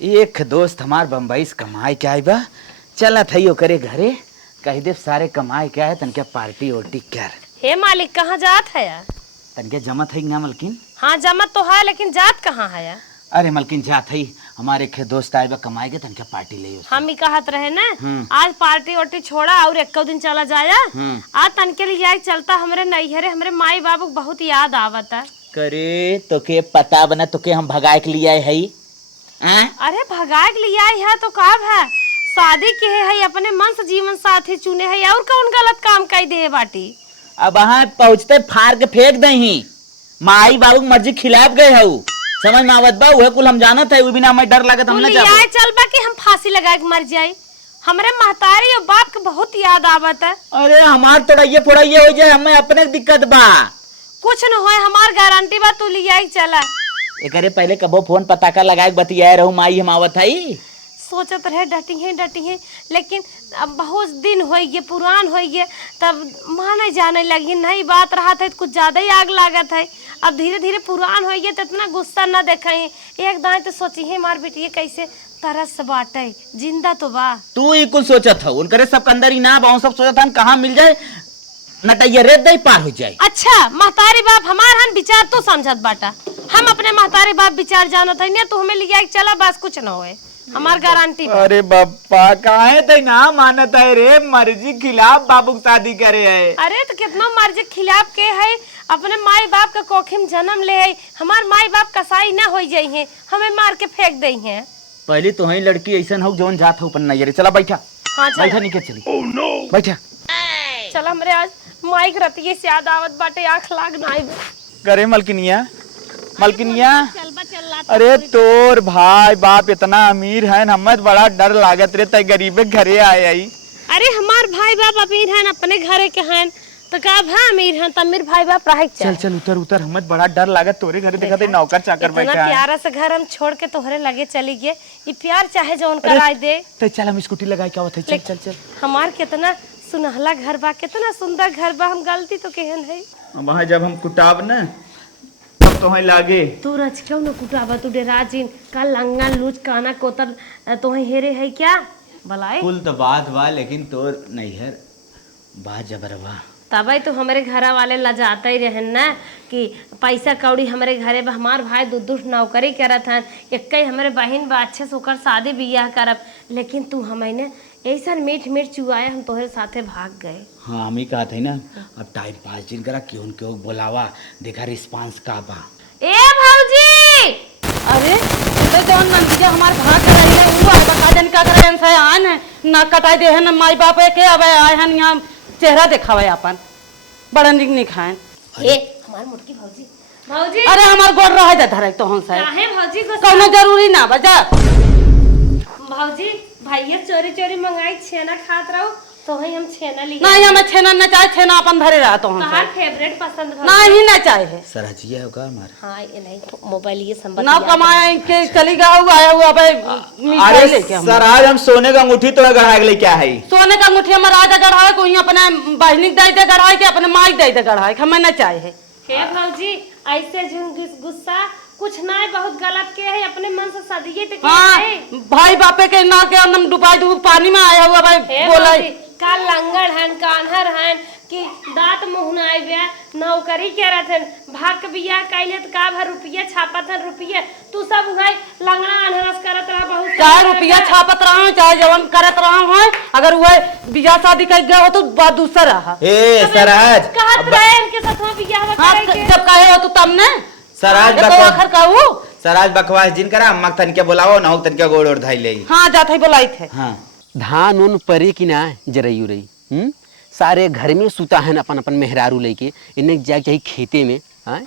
एक दोस्त हमार बम्बई से कमाए के आए बा, चला थई ओकरे घरे, कही दे सारे कमाए के आए तनके पार्टी ओर्टी कर। हे मालिक कहाँ जात है? तनके जमत है ना मलकिन? हाँ जमत तो है लेकिन जात कहाँ है? अरे मलकिन जात है, हमारे एक दोस्त आए बा कमाए के तनके पार्टी ले। हम ही कहत रहे ना आज पार्टी वार्टी छोड़ा और एक दिन चला जाया। आज तनके लिए जाए चलता, हमरे नैहरे हमरे माई बाबू बहुत याद आवता। करे तो के पता बना तो के हम भगाए के लिए आए है। अरे भगाए के लिए आई है तो कब है? शादी के है अपने मन से जीवन साथी चुने है और कौन गलत काम कर दे बाटी। अब वहाँ पहुँचते फाड़ के फेंक दही, माई बाबू मर्जी खिलाफ गए हूँ, समझ में आवत बा? उहे कुल हम जानत है, बिना हमें डर लागत हम ना जाबो। चल बा कि हम फांसी लगा के मर जाए। हमरे महतारी और बाप के बहुत याद आवत है। अरे हमार तोड़ाइए फोड़ाइए हो जाए, हमें अपने दिक्कत बा। कुछ न होए, हमार गारंटी बा, तू लिया चला। एकरे पहले कबो फोन पता का लगाए बतियाए रहूं, माई हम आवत हई। सोचत रहे डटी है लेकिन अब बहुत दिन हो गए, पुरान हो गए, तब माने जाने लगी नहीं बात रहा था, कुछ ज्यादा ही आग लागत है। अब धीरे धीरे पुरान हो गए तो इतना गुस्सा न देखा है। एक दाएं तो सोची है मार बेटी कैसे तरस से बाटे, जिंदा तो बा। तू ही कुछ सोचत हो, उनकरे सब अंदर ही ना बा, सब सोचत हम कहाँ मिल जाए नटैया रेत दई पार हो जाए। अच्छा महतारी बाप हमार हन विचार तो समझत बाटा, हम अपने महतारी बाप विचार जानत है, तो हमें लिया चला बस कुछ न होए, हमार गारंटी। अरे बापा काहे ते ना मानत है रे, मर्जी खिलाफ बाबू शादी करे है। अरे तो कितना मर्जी खिलाफ के है, अपने माई बाप का कोखिम जन्म ले है, हमार माई बाप कसाई ना हो जाई है, हमें मार के फेंक दई है। पहले तो है लड़की ऐसा हो जोन जात हो नैयरे। चला बैठा। हाँ बैठा नहीं के चली। oh, no. बैठा। चला हमरे आज माइक रतिये से याद आवत बाटे, आँख लाग ना करे मलकिनिया। अरे तोर भाई बाप इतना अमीर है, हमें बड़ा डर लागत रे, तय गरीबे घरे आए आई। अरे हमार भाई बाप अमीर हैं, अपने घरे के हैं, तो का भा अमीर हैं, तमीर भाई बाप रहे। चल चल उतर उतर, हमें बड़ा डर लागत तोरे घरे देखा नौकर चाकर बैठा है। प्यारा से घर हम छोड़ के तोहरे लगे चली गए, ये प्यार चाहे जौन कराए दे। तो चल हम स्कूटी लगाए क्या होता है, चल चल चल। हमार कितना सुनहला घर बा, कितना सुंदर घर बा, हम गलती तो केहन है। वहाँ जब हम कुटाब न तो है लागे तू रच क्यों न कुटाबा, तू डेराजिन का लंगा लूज काना कोतर तो हेरे है क्या भलाई? कुल तो बात बा, लेकिन तोर नैहर बा जबरवा। तब तो हमारे घर वाले लजाते ही रहन ना कि पैसा कौड़ी हमारे घरे बा, हमार भाई दूध नौकरी करत हन, एक हमारे बहन बा अच्छे से होकर शादी बियाह करब, लेकिन तू हमें ऐसा मीठ मीठ चुआया, हम तोहरे साथे भाग गए। हाँ हम ही कहते हैं ना, अब टाइम पास जिन करा क्यों क्यों बोलावा, देखा रिस्पांस का बा। ए भौजी, अरे तो जौन नंदिया हमार भाग कर रही है, वो बता देन का करे से आन है ना कटाई दे है ना माई बाप के, अब आए हन यहां चेहरा दिखावे अपन बड़ा निक निक खाए। ए हमार मुटकी भौजी, भौजी अरे हमार गोड़ रह जा धरे तो हम से काहे भौजी को कोनो जरूरी ना बजा। भौजी भैया चोरी चोरी मंगाई छेना खात रहो, तो ही हम छेना लिए। नहीं हमें छेना न चाहे, छेना अपन धरे रहा तो हम कहां फेवरेट पसंद भौजी? नहीं ना चाहे सराजिया होगा हमार। हां ये नहीं मोबाइल ये संबंध ना कमाए के चली गया हुआ आया हुआ भाई मिठाई लेके। हम सर आज हम सोने का अंगूठी तो गढ़ा के क्या है? सोने का अंगूठी हमारा राजा गढ़ाए, कोई अपने बहनी दे दे गढ़ाए के अपने माई दे दे गढ़ाए, हमें ना चाहे। हे भौजी ऐसे गुस्सा कुछ ना है, बहुत गलत के है, अपने मन से सदिए तो के हाँ, है। भाई बापे के ना के हम डुबाई डूब पानी में आया हुआ भाई बोला का लंगड़ हन कान्हर हन कि दांत मुंह ना आए बे, नौकरी करत हन, भाग के बियाह कैले त का भर रुपया छापत हन, रुपया तू सब उहे लंगड़ा अनहरस करत रहा, बहुत चाहे रुपया छापत रहा चाहे जवन करत रहा है, अगर वह बियाह शादी कर गया हो तो बात दूसरा रहा। ए सराज कहत रहे इनके साथ बियाह करे के जब कहे हो तो तब ने सराज आखिर कहू सराज बकवास जिन करा, अम्मा तन के बुलाओ ना हो तन के गोड़ और धाई ले। हां जात ही बुलाई थे। हां धान उन परी की ना जरई उरई, सारे घर में सुता है अपन अपन मेहरारू लेके, इन्हें जाके चाहिए खेते में। हाँ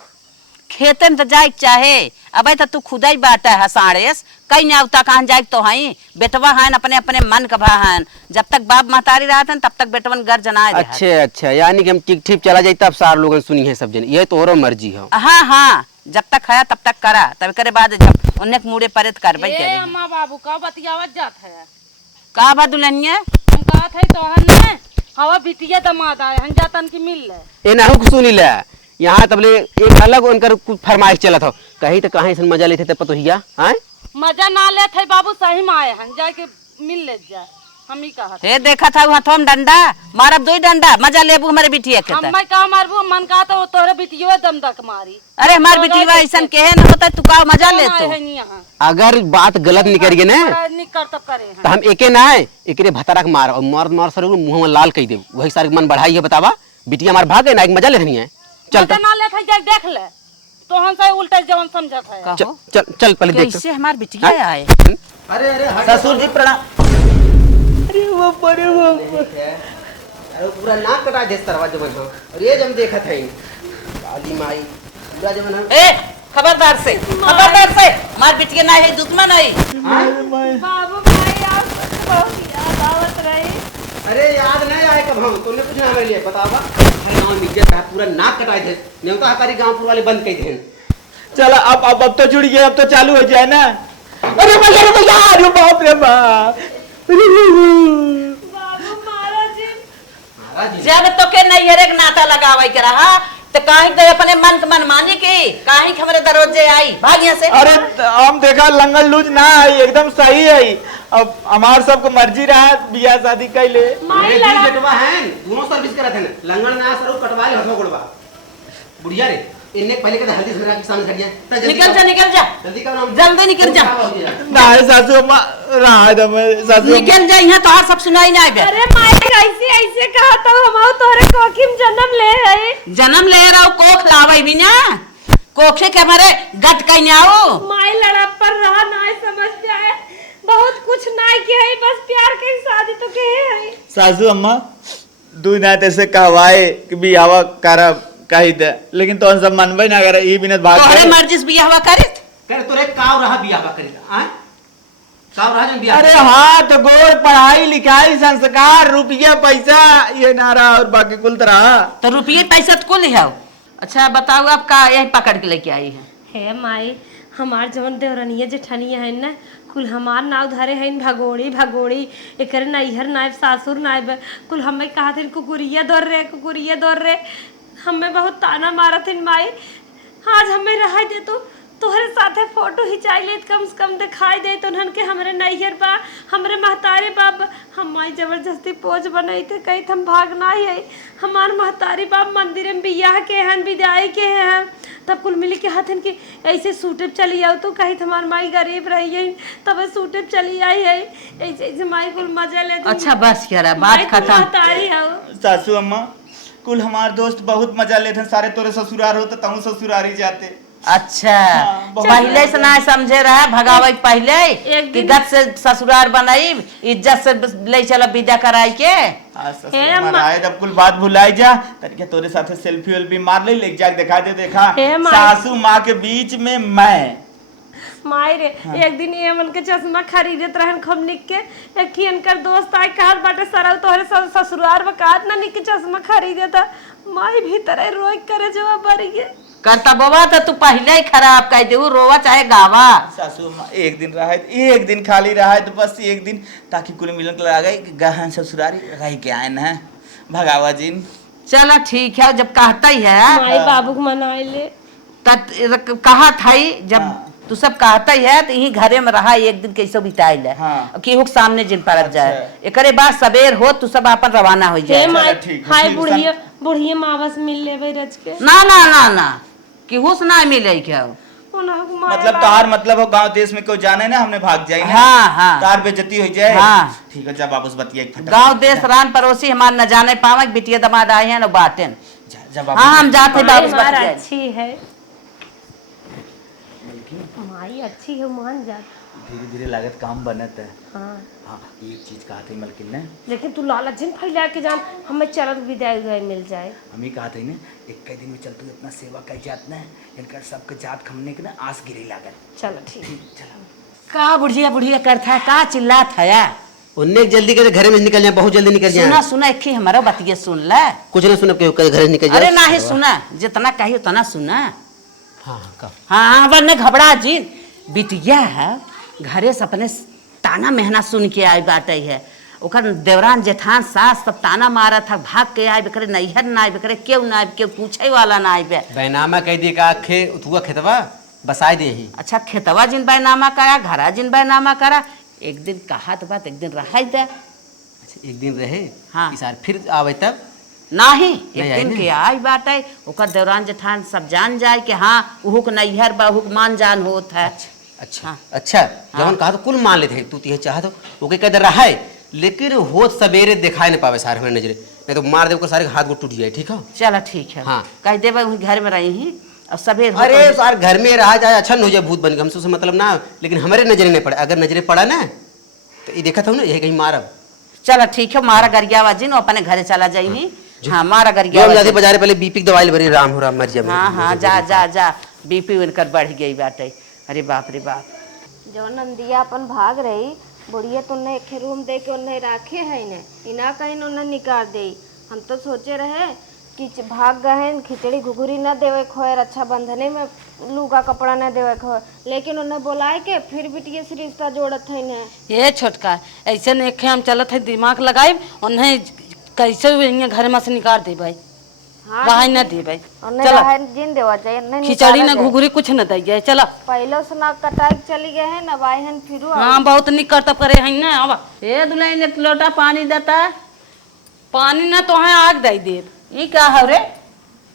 खेते में तो जाए चाहे, अब तो तू खुदा ही बाटा है साड़ेस, कहीं ना उता कहाँ जाए तो हई बेटवा है अपने अपने मन का भा है, जब तक बाप महतारी रहते तब तक बेटवन घर जनाए। अच्छा अच्छा, यानी कि हम टिक ठीक चला जाए तब सार लोगन सुनी है सब जन, ये तो और मर्जी है। हाँ हाँ जब तक है तब तक करा, तब करे बाद जब उन्हें मुड़े परे करबे करे। अम्मा बाबू का बतियावत जात है का बा दुल्हनिया हम कहत है तोहन ने हवा बिटिया दमाद आए हन जातन की मिल ले ए नाहु सुनी ले, यहाँ तबले एक अलग उनकर कुछ फरमाइश चला था, कहीं तो कहीं से मजा लेते थे पतोहिया। हाँ मजा ना लेत है बाबू, सही में आए हैं, जाके मिल ले जाए। हम ही कहा हे देखा था हथवा में डंडा मारब, 2 डंडा मजा लेबू हमारे बिटिया के। हम कहा मारबू, मन कहा तो तोरे बिटियो दम दक मारी। अरे हमार बिटिया ऐसा केहे न होता, तू का मजा ले तो। यहाँ अगर बात गलत निकल गई ना निकर तब करे हैं। तो हम एके ना है एकरे भतरा के मार और मार सर मुंह में लाल कह दे, वही सारे मन बढ़ाई है। बतावा बिटिया हमार भाग गए ना, एक मजा ले रही है। चल मजा ना लेत है, जाके देख ले तो हम से उल्टा जवन समझत है। कहो चल चल पहले देख। कैसे हमार बिटिया आए। अरे अरे ससुर जी प्रणाम। अरे पूरा नाक कटा दे तरवा जवन हां, और ये जब देखत है काली माई पूरा जवन हां। ए खबरदार से हमार बिटिया ना है, दुश्मन है। बाबू माई आप बहुत याद आवत रही। अरे याद नहीं आए कब हम तूने कुछ ना मेरे लिए बतावा। हर गांव में इज्जत है, पूरा नाक कटा दे, नहीं तो हमारी गांव वाले बंद कर दे। चला अब तो जुड़ गया, अब तो चालू हो जाए ना। अरे भैया अरे बाप रे बाप। बाबू महाराज जी जब तो के नैहर एक नाता लगावे के रहा तो काहे गए अपने मन के मन माने के, काहे हमरे दरोजे आई भाग यहाँ से। अरे हम देखा लंगल लूज ना आई, एकदम सही है। अब हमार सबको मर्जी रहा बियाह शादी कैले। माई मेरे लड़ा जी बेटवा हैं दोनों सर्विस करत हैं, लंगड़ ना सर कटवा ले हथो गोड़वा। बुढ़िया रे इन्ने पहले के हल्दी से के सामने खड़ गया। निकल जा जल्दी का नाम जल्दी निकल जा। ना सासू अम्मा रहा दम सासू निकल जा, यहाँ तो सब सुनाई ना आवे। अरे माई कैसे ऐसे कहा तो हम तोरे कोखिम जन्म ले है। जन्म ले रहा कोख लावे भी ना, कोखे के हमारे गट कहीं आओ। माई लड़ा पर रहा ना समझ जाए, बहुत कुछ ना के है, बस प्यार के शादी तो के है। सासू अम्मा दू ना ऐसे कहवाए कि बियाह करब कही दे, लेकिन तो सब मनबे ना करे, ई बिना भाग तोहरे मर्जी से बियाह करित। करे तोरे काव रहा बियाह करेगा हैं, काव रहा जन बियाह। अरे हाँ तो गोर पढ़ाई लिखाई संस्कार रुपया पैसा ये ना रहा और बाकी कुल तो रहा। तो रुपये पैसा तो कुल है। अच्छा बताओ आप का यही पकड़ के लेके आई है। हे माई हमार जवन देवरनिया जेठनिया है ना, कुल हमार नाव धरे हैं भगोड़ी एकर नैहर नायब सासुर नायब, कुल हमें कहा थे कुकुरिया दौड़ रे हमें बहुत ताना मारा थे माई। आज हमें रहा दे तो तोहरे साथे फोटो खिंचाई ले, कम से कम दिखाई दे तो उन्हन के हमरे नैहर बा, हमरे महतारी बाप। हम माई जबरदस्ती पोज बनाई थे, कही हम भागना ही है। हमार महतारी बाप मंदिर में बियाह के हैं, विदाई के हैं, तब कुल मिली के हथन की ऐसे सूटे चली आओ तो कही हमार माई गरीब रही है, तब सूटे चली आई है, ऐसे ऐसे माई कुल मजा ले। अच्छा बस क्या बात खत्म। महतारी है सासू अम्मा कुल हमार दोस्त बहुत मजा लेते, सारे तोरे ससुरार हो तो तहु ससुरारी जाते। अच्छा बहुत पहले से ना समझे रहा भगावे पहले एक कि दिन- गत से ससुरार बनाई, इज्जत से ले चला विदा कराई के। हाँ, ससुर मराए तब कुल बात भुलाई जा, तरीके तोरे साथे सेल्फी वेल्फी मार ले जाके दिखा दे। देखा हे माई। सासू माँ के बीच में मैं माई रे एक दिन एमन के चश्मा खरीदत रहन खूब निक के, एक ही इनकर दोस्त आए कहल बाटे सरौ तोहरे ससुरार बकात ना निक के चश्मा खरीदे था। माई भीतर रोई करे जवाब बरिए करता बाबा तो तू पहले ही खराब कह दे, रोवा चाहे गावा। सासू माँ एक दिन रहा है, एक दिन खाली रहा है तो बस एक दिन, ताकि कुल मिलन के लगा गई गहन ससुरारी रह के आए ना भगावा जी। चलो ठीक है, जब कहता ही है माई बाबू को मनाई ले तब कहा था ही, जब हाँ। तू सब कहता ही है तो यही घरे में रहा एक दिन कैसे बिताइल है। हाँ। केहू के सामने जिन पड़त जाए, अच्छा। एकरे बाद सबेर हो तू सब अपन रवाना हो हे जाए। माई ठीक है, हाय ठीक है, बुढ़िया मावस मिल लेबै रच के ना ना ना ना केहू से ना मिले क्या। मतलब तार मतलब हो गांव देश में कोई जाने ना हमने भाग जाए ना। हाँ, हाँ। तार बेइज्जती हो जाए। हाँ। ठीक है, जब वापस बतिया एक फटा गांव देश रान पड़ोसी हमार न जाने पावे, बिटिया दमाद आए हैं न बाटेन। जब हाँ हम जाते वापस मार बतिया। अच्छी है, माई अच्छी है मान जा। धीरे धीरे लागत काम बनत है। हाँ हाँ एक चीज कहा थी मलकिन ने, लेकिन तू लालच जिन फैला के जान हमें चलत विदाई गए मिल जाए। हम ही कहा थे ना एक दिन में चल तू इतना सेवा कर जात ना, इनका सबके जात खमने के ना आस गिरी लागत। चलो ठीक चलो का बुढ़िया बुढ़िया करता है, का चिल्लात है यार। उन्ने जल्दी करे घर में निकल जाए, बहुत जल्दी निकल जाए। सुना सुना एक ही हमारा बतिया सुन ले। कुछ ना सुन के घर निकल जाए। अरे ना ही सुना, जितना कही उतना सुना। हाँ कब हाँ वरने घबरा जी। बिटिया है घरे से अपने ताना मेहना सुन के आई बाटे है, ओकर देवरान जेठान सास सब ताना मारा था, भाग के आए करे नैहर ना आए करे, क्यों ना आए, क्यों पूछे वाला ना आए। बैनामा कह दी का खे उतुआ खेतवा बसाए दे ही। अच्छा खेतवा जिन बैनामा करा घरा जिन बैनामा करा एक दिन कहा तो बात एक दिन रहा दे। अच्छा एक दिन रहे हाँ। इस बार फिर आवे तब नाही नहीं एक आई दिन ना? के आई बाटे ओकर देवरान जेठान सब जान जाए कि हाँ उहुक नैहर बा उहुक मान जान होत है। अच्छा हाँ। अच्छा जवन कहा तो कुल मान लेते हैं तू तीहे चाह तो ओके कह दे रहा है लेकिन हो सवेरे दिखाई नहीं पावे सारे हमारे नजरे नहीं तो मार दे को सारे हाथ को टूट जाए ठीक है। चलो ठीक है हाँ। कह देवे वहीं घर में रही ही और सवेर हो अरे सार घर में रहा जाए अच्छा न हो जाए भूत बन के हमसे उसे मतलब ना लेकिन हमारे नजरे नहीं पड़े अगर नजरे पड़ा ना तो ये देखा था ना यही कहीं मारब। चलो ठीक है मारा गरियावा जिन अपने घरे चला जाइए। हाँ मारा जो गरियावा जाती जिन। बाजारे पहले बीपी की दवाई भरी राम हो राम मर जा हाँ हाँ जा जा जा बीपी उनकर बढ़ गई बाटे। अरे बाप रे बाप जो नंदिया अपन भाग रही बुढ़िया तो उन्हें एक रूम दे के उन्हें राखे है ने इना कहीं उन्हें निकाल दे। हम तो सोचे रहे कि भाग गए खिचड़ी घुघुरी न देवे खोए रक्षा बंधने में लूगा कपड़ा न देवे खोए लेकिन उन्हें बुलाए के फिर बिटिया से रिश्ता जोड़त है ने। ये छोटका ऐसे नहीं खे हम चलत है दिमाग लगाई उन्हें कैसे भी घर में से निकाल दे भाई हाँ रहा न दे भाई उन्हें चला रहा जिन देवा चाहिए नहीं खिचड़ी न घुघुरी कुछ न दे जाए चला। पहले से ना कटाई चली गए हैं ना आए हैं फिर हाँ बहुत निक करतब करे हैं ना अब ए दुल्हन एक लोटा पानी देता है। पानी न तो है आग दे दे ई का हो रे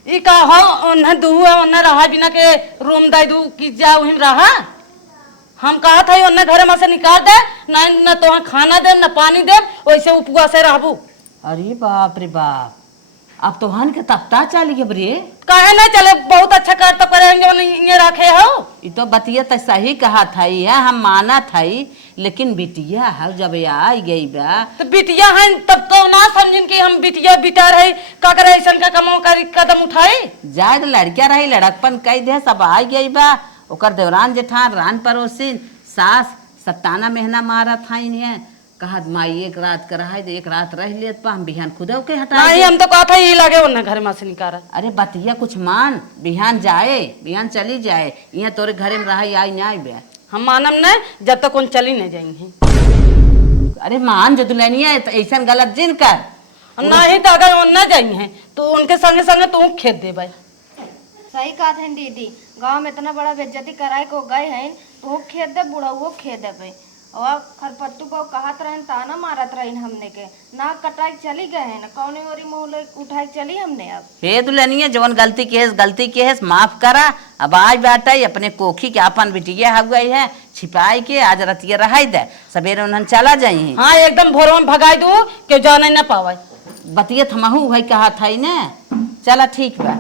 ई का हो उन्हें दू है उन्हें रहा बिना के रूम दे दू कि जा वहीं रहा हम कहा था उन्हें घर में से निकाल दे न तो खाना दे न पानी दे वैसे उपवास से रहबू। अरे बाप रे बाप अब तो हन के तख्ता चल गए बरे। काहे नहीं चले बहुत अच्छा करतब करेंगे ये रखे हो। ये तो बतिया तो सही कहा था ये हम माना था लेकिन बिटिया है जब आई गई बा तो बिटिया है तब तो ना समझिन कि हम बिटिया बिटा रहे का करे ऐसा का कमो कर कदम उठाए जाए तो लड़किया रही लड़कपन कह दे सब आई गई बा ओकर देवरान जेठान रान पड़ोसिन सास सत्ताना महीना मारा था इन्हें कहा माई एक रात का रहा एक रात रह लेत पा हम बिहान खुद के हटा नहीं हम तो कहा था ये लगे उन्हें घर में से निकाला। अरे बतिया कुछ मान बिहान जाए बिहान चली जाए यहाँ तोरे घरे में रहा आई ना बे हम मानम नहीं जब तक उन चली नहीं जाएंगे। अरे मान जो दुल्हनिया ऐसा गलत जिन कर नहीं तो अगर वो न जाएंगे तो उनके संगे संगे तो खेत दे भाई। सही कहा था दीदी गांव में इतना बड़ा बेइज्जती कराए को गए हैं तो खेत दे बुढ़ा वो खेत दे भाई और खरपट्टू को कहत रहन ताना मारत रहन हमने के ना कटाई चली गए हैं ना कौने ओरी मुंह उठाई चली हमने। अब हे दुल्हनिया जवन गलती के है माफ करा अब आज बाटा अपने कोखी के अपन बिटिया हो गई है छिपाई के आज रतिया रहा दे सवेरे उन्हन चला जाई। हाँ एकदम भोर में भगाई दू के जाने न पावे बतिया थमहू है कहा था ना चला ठीक बा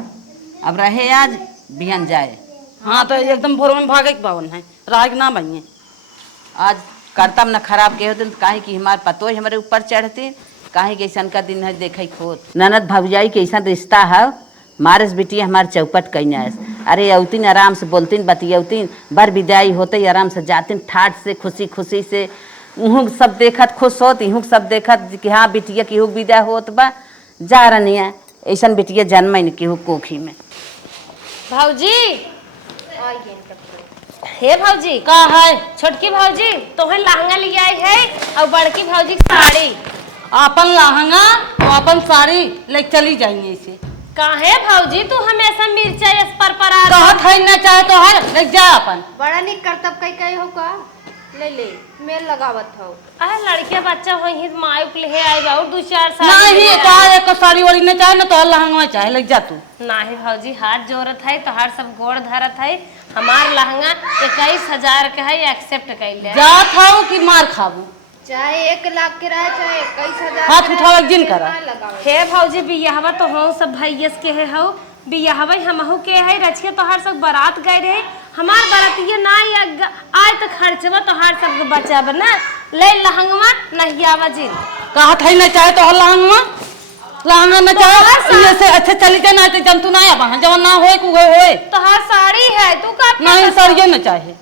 अब रहे आज बिहान जाए। हाँ तो एकदम भोर में भागे के बावन है राग ना बनिए आज करतब न खराब के होते काहे कि हमारे पतो हमारे ऊपर चढ़ते काहे के ऐसा का दिन है देखे खोत ननद भौजाई के ऐसा रिश्ता है मारस बिटिया हमारे चौपट कैना है। अरे औतीन आराम से बोलतीन बतियौतीन बर विदाई होते आराम से जातीन ठाट से खुशी खुशी से उहूँ सब देखत खुश होत इहूँ सब देखत कि हाँ बिटिया केहू विदा होत बा जा रनिया ऐसा बिटिया जन्म न केहू कोखी में। भाऊजी हे भाऊजी का है छोटकी भाऊजी तोहन लहंगा ले आई है और बड़की भाऊजी की साड़ी अपन लहंगा और अपन साड़ी ले चली जाएंगे इसे काहे भाऊजी तू हमेशा मिर्चा इस पर कहत है न चाहे तो है ले जा अपन बड़ा निक करतब कई हो का ले ले मेल लगावत हो। अरे लड़के बच्चा हो ही माय ले आए बा और 2-4 साल नहीं तो एक साड़ी वाड़ी न चाहे न तो लहंगा चाहे ले जा तू। नाही भाऊजी हाथ जोड़त है तो हर सब गोड़ धरत है हमार लहंगा 21,000 के है एक्सेप्ट कर ले जा खाऊ कि मार खाबू चाहे 1 लाख के रहे चाहे 21,000 हाथ उठावे जिन करा। हे भाऊजी बियाहवा तो हो सब भैयस के है हो बियाहवा हमहू के है रचिया तो हर सब बारात गए रहे हमार बारातिया ना आए तो खर्चवा तो हर सब बचाव ना ले लहंगवा नहीं आवा जिन कहत है न चाहे तो लहंगा न चाहे ये से अच्छे चली जाए ना तो जंतु ना आवा जब ना होए को होए तो हर साड़ी है तू का नहीं सड़िए न चाहे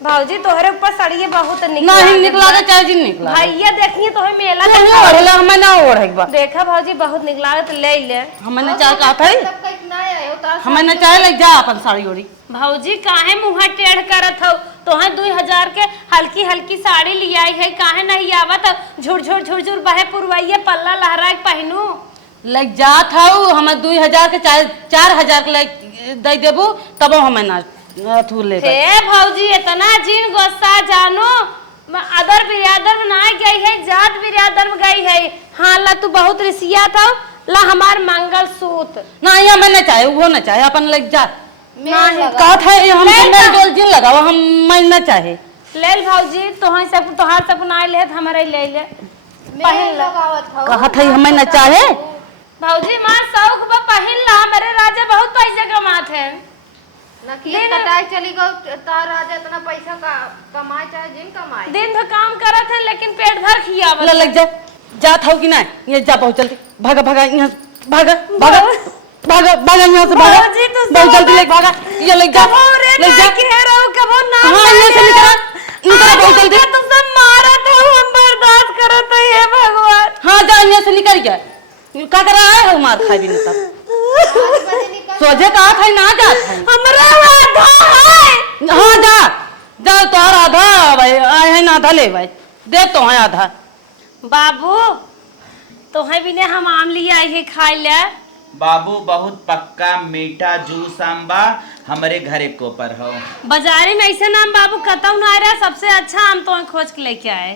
भाऊजी तोहरे ऊपर साड़ी बहुत नहीं निकला तो चाहे जिन निकला भैया देखिए तो मेला ओढ़ला हमें ना ओढ़े बा देखा भाऊजी बहुत निकला तो ले ले हमें न चाहे कहत है हमें न चाहे ले जा अपन साड़ी ओढ़ी भाऊजी काहे मुंह टेढ़ करत हो तोहे 2,000 के हल्की हल्की साड़ी ले आई है काहे नहीं आवत झुरझुर झुरझुर बहे पुरवाइए पल्ला लहरा के पहनू ले जात हूँ हमें 2,000 के चाहे 4,000 के ले दे देबू तब हमें ना तू ले हे भौजी इतना जिन गुस्सा जानो अदर बिरादर में ना गई है, जात बिरादर में गई है। हाँ ला तू बहुत रिसिया था ला हमार मंगल सूत्र नहीं हमें न चाहे, वो न चाहे, अपन लग जा कहा था हम मेल जिन लगाओ, हम मैं न चाहे। ले भौजी तोहार सब ना ले हमारे ले ले पहन ला। कहा था हमें न चाहे। भौजी मार शौक बा पहन ला, हमारे राजा बहुत पैसा कमाते हैं। नखीर कटाई चली गो तार राजा इतना पैसा का कमाए चाहे जिन कमाए दिन भर काम करत है लेकिन पेट भर खियावत ले लग जा, जा था कि ना ये जा बहुत जल्दी भागा भागा यहाँ भागा भागा भागा भागा यहाँ से भागा भौजी तो बहुत जल्दी ले भागा, ये लग जा लग जा कबो ना हाँ यहाँ से निकल बहुत जल्दी। तुम सब मारा तो हम बर्दाश्त करत है हे भगवान। हाँ जा यहाँ से निकल गया, क्या कर रहा है मार खाई भी नहीं तब सोचे कहा था ना जा हमरा आधा है। हाँ जा जा तोहर आधा भाई आए है ना आधा ले भाई दे तो है आधा। बाबू तोहे बिने हम आम लिए आई है खाए ले। बाबू बहुत पक्का मीठा जूस आम्बा हमारे घरे को पर हो। बाजारी में ऐसे नाम बाबू कतौ ना रहा, सबसे अच्छा आम तो खोज के लेके आए।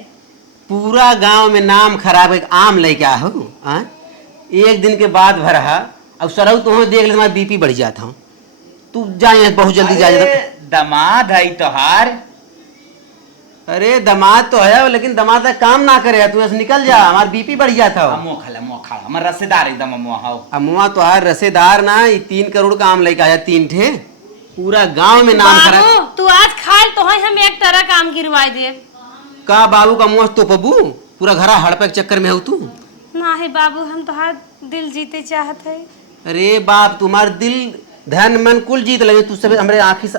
पूरा गांव में नाम खराब है, आम लेके आ हो। एक दिन के बाद भरा अब सरऊ तो देख ले तुम्हारा बीपी बढ़ जाता हूँ। तू जाए बहुत जल्दी जा। दमाद है तोहार। अरे दामाद तो है लेकिन दामाद का काम ना करे, तू ऐसे निकल जा, हमारा बीपी बढ़ जाता हो। मोखा हमार रसेदार एकदम अमुआ तो है रसेदार ना, 3 करोड़ का आम लेके आया 3 ठे, पूरा गांव में नाम खराब। बाबू तू आज खाए तो हम एक तरह काम गिरवाई दे। का बाबू का मुँह तो पबू पूरा घरा हड़पे के चक्कर में हो तू। ना है बाबू हम तोहार दिल जीते चाहत है। अरे बाप तुम्हार दिल धन मन कुल जीत लगे, तू सब हमारे आँखी से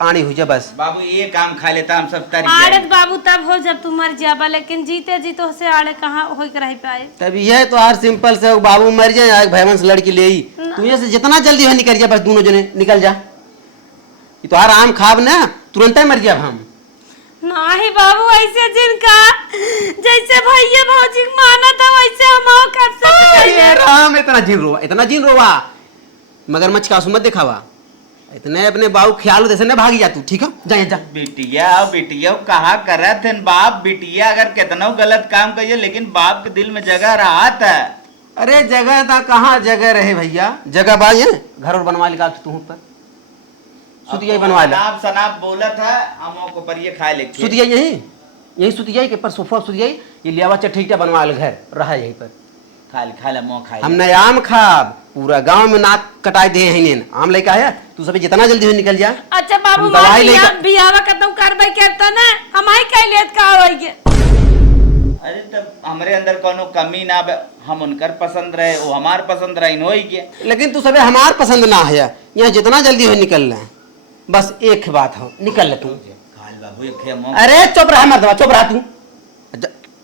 आनी हुई जा बस। बाबू ये काम खा लेता हम सब तरी आड़त बाबू तब हो जब तू मर जाबा, लेकिन जीते जी तो से आड़े कहाँ हो के रह पाए। तब यह तो हर सिंपल से बाबू मर जाए भयवंश लड़की ले ही तू यहाँ से जितना जल्दी हो निकल जा, बस दोनों जने निकल जा। ये तो हर आम खाब ना तुरंत ही मर जाब हम। नहीं बाबू ऐसे जिनका जैसे भैया भौजी माना था वैसे हम कर सकते। राम इतना जिन रोवा मगरमच्छ का आंसू मत दिखावा, इतने अपने बाबू ख्याल जैसे न भागी जा तू, ठीक है जा जा। बिटिया कहा करत है बाप, बिटिया अगर कितना गलत काम करिए लेकिन बाप के दिल में जगह रहा था। अरे जगह था कहाँ जगह रहे भैया, जगह बाई है घर और बनवा लिखा तू पर सुतिया बनवा ले। सनाब बोला था हमों को पर ये खाए ले सुतिया यही सुतिया के पर सोफा सुतिया ये लियावा चट्ठीटा बनवा ले घर रहा यहीं पर खा ले मुँह खाए। हमने आम खाब पूरा गांव में नाक कटाई दे है आम लेके आया, तू सब जितना जल्दी हो निकल जा। अच्छा बाबू हम दवाई लेकर बियावा खत्म करबे करता ना हमारी कई लेत का होइगे। अरे तब हमारे अंदर कोनो कमी ना हम उनकर पसंद रहे वो हमार पसंद रहे हो ही के। लेकिन तू सबे हमार पसंद ना है, यहाँ जितना जल्दी हो निकल रहे बस एक बात हो निकल ले तू। अरे चुप रहा मत चुप रहा तू,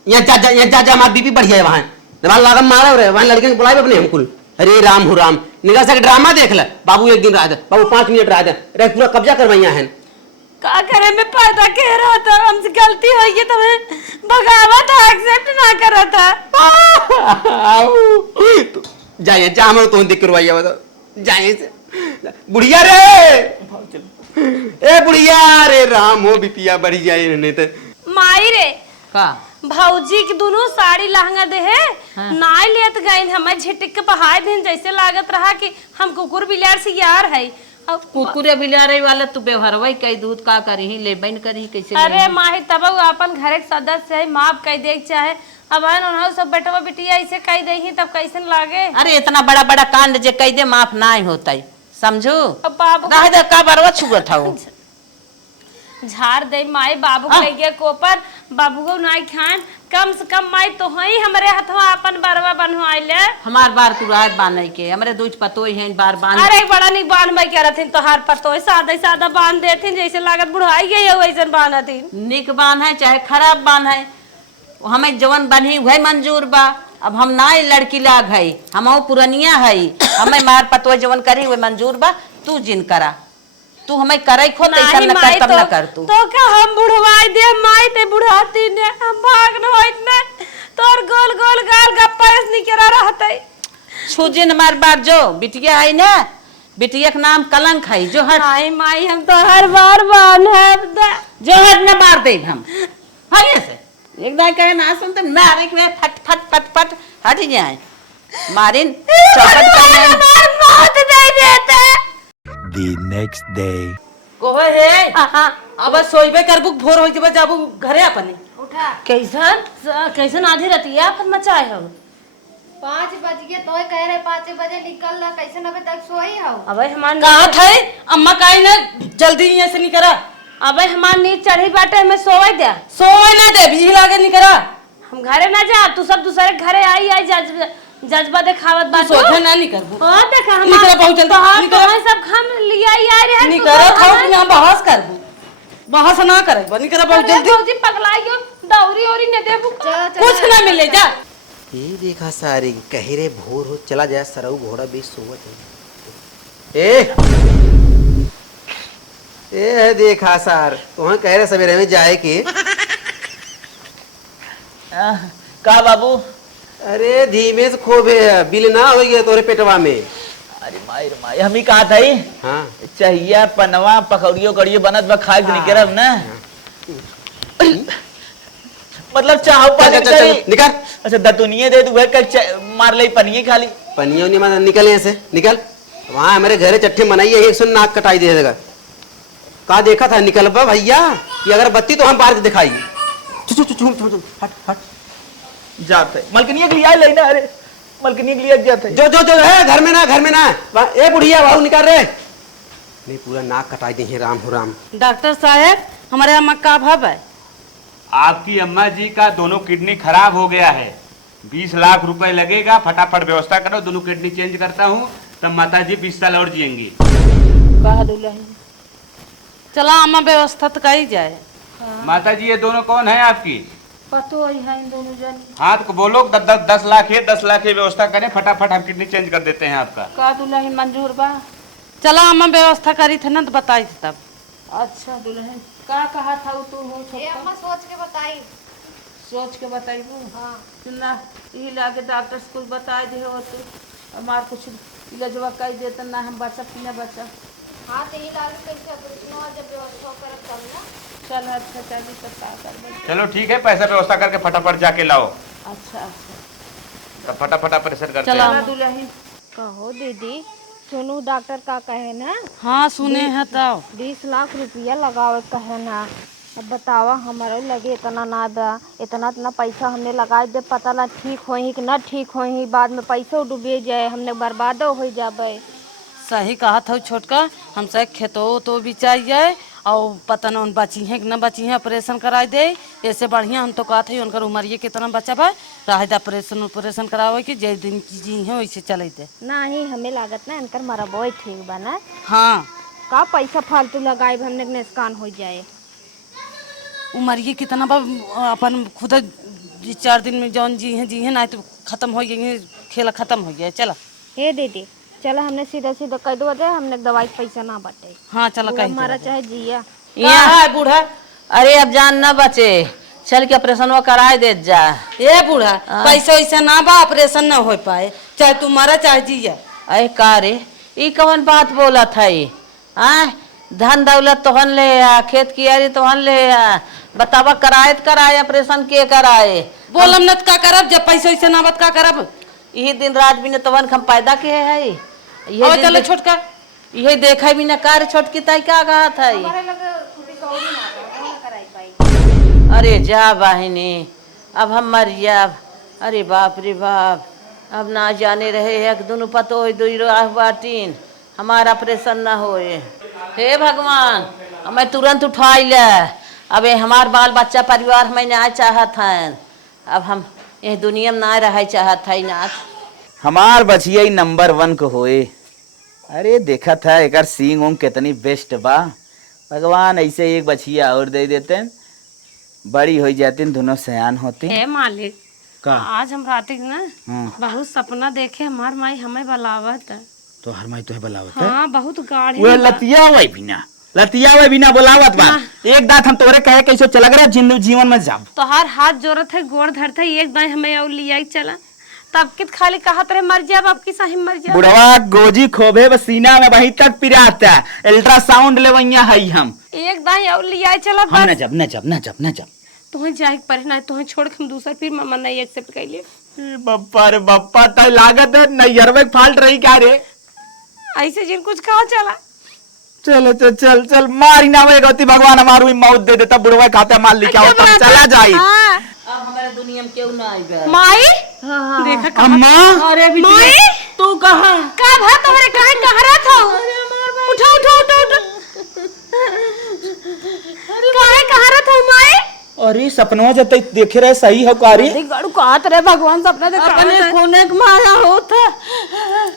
यहाँ जा हमारा बीपी बढ़ जाए वहाँ लागम मारा रहे वहाँ लड़के को बुलाए अपने हमकुल। अरे राम हो राम निकल सके ड्रामा देख ले बाबू, एक दिन रहा दे बाबू 5 मिनट रहा दे पूरा कब्जा करवाइया है। का करे मैं पैदा कह रहा था हमसे गलती हुई है, तुम्हें भगावा था एक्सेप्ट ना करा था। जाइए जा हमारे तो दिक्कत करवाइया जाइए बुढ़िया रे ए बुढ़िया रे राम हो बिपिया बढ़ी जाए नहीं तो माई रे का भौजी की दोनों साड़ी लहंगा दे है नाई लेत गई हमें झिटक के बहाय दिन जैसे लागत रहा कि हम कुकुर बिलार से यार है। कुकुरे बिलारे वाला तू व्यवहार कई दूध का करी ले बन करी कैसे। अरे माही तब अपन घर के सदस्य है माफ कह दे चाहे अब है सब बेटवा बिटिया ऐसे कह दे तब कैसे लागे। अरे इतना बड़ा बड़ा कांड जे कह दे माफ ना होता है समझो। अब बाबू का बरवा छुआ था झाड़ दे माई बाबू कह गया कोपर बाबू को नाई खान कम से कम माई तो ही हमारे हाथवा अपन बरवा बनवाइले। हमार बार तू रात बांध के हमारे दूध पतो है बार बांध। अरे बड़ा नहीं बांध भाई कह रही तो हार पतो सादा सादा बांध देती जैसे लागत बुढ़ाई गई है वैसे बांधती। निक बांध है चाहे खराब बांध है हमें जवन बनी वही मंजूर बा। अब हम ना लड़की लाग है हम पुरनिया है हमें मार पतो जवन करी वही मंजूर बा। तू जिन करा तू हमें करे खो नहीं माई तब न कर तू तो का हम बुढ़वाई दे माई ते बुढ़ाती ने हम भाग न होइत ने तोर गोल गोल गाल गप्पा इस निकरा रहते छुजिन मार बार जो बिटिया है ना बिटिया के नाम कलंक है। जो हट आई माई हम तो हर बार बांधब दा। जो हट न मार दे हम। हाँ ऐसे एक दाई कहे ना सुनते मारे के फट फट फट फट हट जाए मारिन चौपट करने मौत दे देते। The next day. कोहे है अब सोइबे करबू भोर हो जब जाबू घरे अपने उठा कैसन आधी रतिया अपन मचाए हो। 5 बज गए तो कह रहे 5 बजे निकल ला, कैसे अबे तक सोई हो? अबे हमार कहा थे अम्मा काई ना जल्दी यहाँ से निकरा अबे हमार नींद चढ़ी बाटे हमें सोए दे। सोए ना दे भी लागे निकरा हम घरे ना जा, तू सब दूसरे घरे आई जज्बा दिखावत बात। सोचे ना निकरबू हां देखा हम निकरा बहुत जल्दी निकरा तो सब हम लिया ही आ रहे हैं। निकरा था यहाँ बहस करबू बहस ना करे निकरा बहुत जल्दी जी पगलाइयो दौरी औरी ने देबू। कुछ ना मिले जा। ये देखा सारी कह रे भोर हो चला जाए सरऊ घोड़ा बीच सोवत है। ए देखा सार तुम कह रहे सवेरे में जाए के का बाबू? अरे धीमे से खोबे बिल ना हो गया तोरे पेटवा में। अरे माई रे माई, हम ही कहा था ही हाँ चाहिए पनवा पकौड़ियो कड़ियो बनत बा खाए नहीं करब ना। मतलब चाहो चल चल चल निकल। अच्छा दतुनिये दे दूं मार ले पनिये खाली पनियों नहीं मार निकल यहाँ से निकल। वहाँ हमारे घरे चट्टे मनाइए एक सुन नाक कटाई दे देगा। कहा देखा था निकल बा भैया ये अगर बत्ती तो हम बाहर दिखाई हट हट जाते मलकनिया के लिए लेना। अरे मलकनिया के लिए जाते जो जो जो है घर में ना ए बुढ़िया बाहू निकाल रहे नहीं पूरा नाक कटाई दी है। राम हो राम। डॉक्टर साहब हमारे अम्मा का भाव है। आपकी अम्मा जी का दोनों किडनी खराब हो गया है, 20 लाख रुपए लगेगा। फटाफट व्यवस्था करो, दोनों किडनी चेंज करता हूँ, तब माता जी 20 साल और जिएंगी। चला अम्मा व्यवस्था तो कही जाए। माता जी ये दोनों कौन है आपकी? पतो ही है इन दोनों जन हाँ तो बोलो 10 लाख है, 10 लाख की व्यवस्था करें फटाफट, हम किडनी चेंज कर देते हैं आपका। का दुल्हन मंजूर बा। चला अम्मा व्यवस्था करी थे ना तो बताई थी तब। अच्छा दुल्हन का कहा था तू हो ए अम्मा सोच के बताई। सोच के बताइबू। हाँ ना यही लागे डॉक्टर स्कूल बताए दे हो तू हमार कुछ इलाजवा कह देता ना हम बचा पीना बचा। हाँ तो ये लागे कैसे ऑपरेशन हुआ जब व्यवस्था करब तब ना। चल अच्छा चलिए सब का कर। चलो ठीक है, पैसा व्यवस्था करके फटाफट जाके लाओ, अच्छा अच्छा तब फटाफट ऑपरेशन करते चलो हैं। दुल्हन कहो दीदी सुनू डॉक्टर का कहे ना हाँ सुने हैं तब 20 लाख रुपया लगावे कहे ना। अब बतावा हमारे लगे इतना ना बा, इतना पैसा हमने लगाए दे पता ना ठीक होही कि ना ठीक होही, बाद में पैसा डूबे जाए हमने बर्बादो हो जाबे। सही कहा था छोटका हमसे खेतो तो भी चाहिए और पता न बची है कि न बची है ऑपरेशन कराई दे। ऐसे बढ़िया हम तो कहा थे उनका उम्र ये कितना बचा भाई रहा ऑपरेशन करावे कि जे दिन की जी है वैसे चले थे ना ही हमें लागत ना इनकर मरबो ठीक बा ना। हाँ का पैसा फालतू लगाए हमने नुकसान हो जाए। उम्र ये कितना बा अपन खुद 4 दिन में जौन जी है ना तो खत्म हो गए खेला खत्म हो गया। चला हे दीदी चलो हमने सीधा सीधा कह दो दे हमने दवाई पैसा ना बटे। हाँ चला कहीं हमारा चाहे जिया यहाँ है बूढ़ा। अरे अब जान न बचे, चल के ऑपरेशन वो कराए दे जा। ये बूढ़ा पैसा वैसा ना बा ऑपरेशन ना हो पाए चाहे तुम्हारा चाहे जिया। अरे का रे ई कौन बात बोला था? आ धन दौलत तोहन ले आ, खेत कियारी तोहन ले आ, बतावा कराए ऑपरेशन के कराए? बोलम न का करब जब पैसा वैसा ना बत का करब। यही दिन रात भी न तवन हम पैदा के है और चलो छोटका यही देखा भी न कार छोटकी ताई क्या कहा था। अरे जा बहिनी अब हम मर जाब। अरे बाप रे बाप अब ना जाने रहे है दोनों पतो बाटीन हमारा ऑपरेशन ना होए। हे भगवान हमें तुरंत उठाई ले। अब हमार बाल बच्चा परिवार हमें ना चाहत है, अब हम ये दुनिया में ना रह चाहत है नाथ। हमार बचिया नंबर 1 को होए। अरे देखा था एक सींग उंग कितनी बेस्ट बा। भगवान ऐसे एक बचिया और दे देते बड़ी हो जाती दोनों सयान होती। ए मालिक का आज हम रात ना बहुत सपना देखे हमार माई हमें बुलावत। तो हर माई तो बुलावत है। हाँ बहुत गाढ़ी वो लतिया हुए बिना बुलावत बा। एक दांत हम तोरे कहे कैसे चला गया जीवन में जाब। तोहार हाथ जोरत है गोड़ धरते एक दाई हमें और लिया चला तब कित खाली कहत रहे मर जाब, अब की सही मर जाब। बुढ़वा गोजी खोबे बस सीना में वहीं तक पिराता, अल्ट्रासाउंड ले वहीं है हम। एक दाई और लिया चला हम बस। न जब न जब न जब न जब तुम्हें जाए के परे ना, तुम्हें छोड़ के हम दूसर फिर मम्मा नहीं एक्सेप्ट कर लिए। बप्पा रे बप्पा, तय लागत है नैयरवे फाल्ट रही क्या रे? ऐसे जिन कुछ कहा चला। चलो चल चल चल, मारी ना वे गौती, भगवान हमारू मौत दे देता, बुढ़वा खाते माल लिखा हो तब चला जाई। हाँ। अब हमारे दुनिया में क्यों ना आएगा। माई देखा कहाँ- अम्मा अरे बिटिया माई तू कहाँ? का भा तुम्हारे कहाँ कहाँ रहा था? उठो उठो उठो उठो। कहाँ रहा था माई? अरे सपनवा जब देखे रहे सही हो कारी? गड़ू कहत रहे भगवान सपना देखा। अपने कोने के मारा होता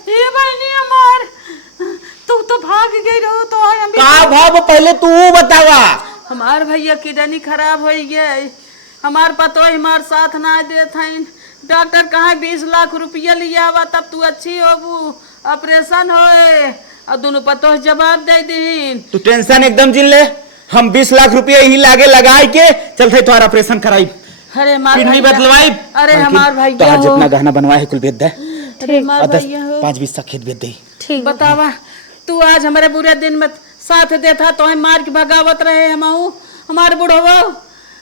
ये बहनी हमार, तू तो भाग गई रहो तो हम भी। का भाव पहले तू बतावा। हमार भैया किडनी खराब हो गई, हमार पतो हमार साथ ना देत हईन। डॉक्टर कहा 20 लाख रुपया लिया हुआ, तब तू अच्छी होबू, ऑपरेशन होए और दोनों पतो जवाब दे दीन। तू टेंशन एकदम जिन ले, हम 20 लाख रुपया ही लागे लगाए के चलते तुम्हारा ऑपरेशन कराई, अरे हमार किडनी भैया- बदलवाई। अरे हमार भैया तो हो। जितना गहना बनवाए कुल भेज दे, अरे हमार और 10 भैया हो। 5-20 सा खेत भेज दे। ठीक बतावा तू आज हमारे बुरे दिन में साथ देता तो हम मार के भगावत रहे हम हमारे बुढ़वा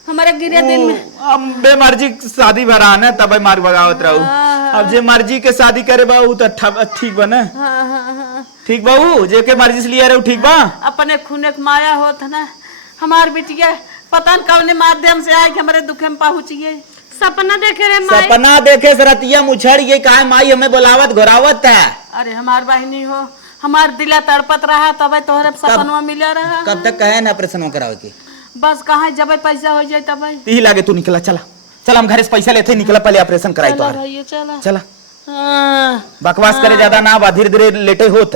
हमारे गिरे दिन में। हम बेमर्जी शादी भरा ना तब मार भगावत रहू। अब जे मर्जी के शादी करे बहू तो ठीक बा ना? ठीक बहू, जे के मर्जी से लिया रहू ठीक बा। अपने खूने के माया होत ना, हमार बिटिया पता न कौने माध्यम से आए कि हमारे दुखे में पहुंचिए। सपना देखे रहे माई। सपना देखे सरतिया मुछड़ ये कहा माई हमें बुलावत घोरावत है। अरे हमार बहनी हो, हमार दिला तड़पत रहा तब तोहरे सपनवा मिला रहा। कब तक कहे ना ऑपरेशन करावे के? बस कहाँ जब पैसा हो जाए तब यही लागे तू निकला, चला चला, हम घर से पैसा लेते निकला, पहले ऑपरेशन कराई तो भैया चला। चला। हाँ। बकवास करे ज्यादा ना बा, धीरे धीरे लेटे होत।